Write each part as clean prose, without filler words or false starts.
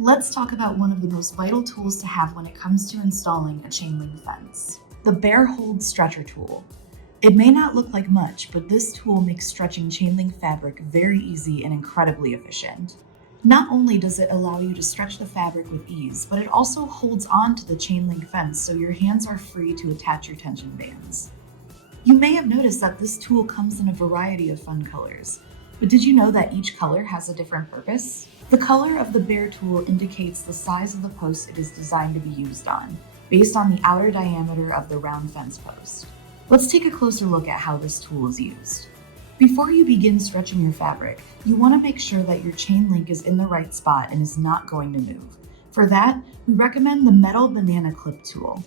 Let's talk about one of the most vital tools to have when it comes to installing a chain link fence, the Bear Hold Stretcher Tool. It may not look like much, but this tool makes stretching chain link fabric very easy and incredibly efficient. Not only does it allow you to stretch the fabric with ease, but it also holds on to the chain link fence so your hands are free to attach your tension bands. You may have noticed that this tool comes in a variety of fun colors, but did you know that each color has a different purpose? The color of the Bear tool indicates the size of the post it is designed to be used on, based on the outer diameter of the round fence post. Let's take a closer look at how this tool is used. Before you begin stretching your fabric, you want to make sure that your chain link is in the right spot and is not going to move. For that, we recommend the metal banana clip tool.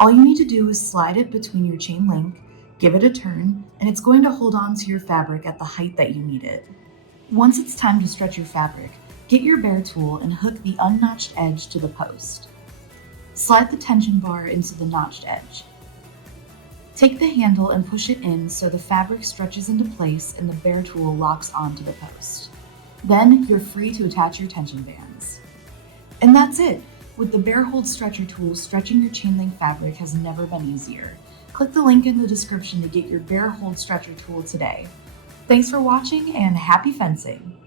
All you need to do is slide it between your chain link, give it a turn, and it's going to hold on to your fabric at the height that you need it. Once it's time to stretch your fabric, get your Bear tool and hook the unnotched edge to the post. Slide the tension bar into the notched edge. Take the handle and push it in so the fabric stretches into place and the Bear tool locks onto the post. Then you're free to attach your tension bands. And that's it! With the Bear Hold Stretcher tool, stretching your chain link fabric has never been easier. Click the link in the description to get your Bear Hold Stretcher tool today. Thanks for watching and happy fencing!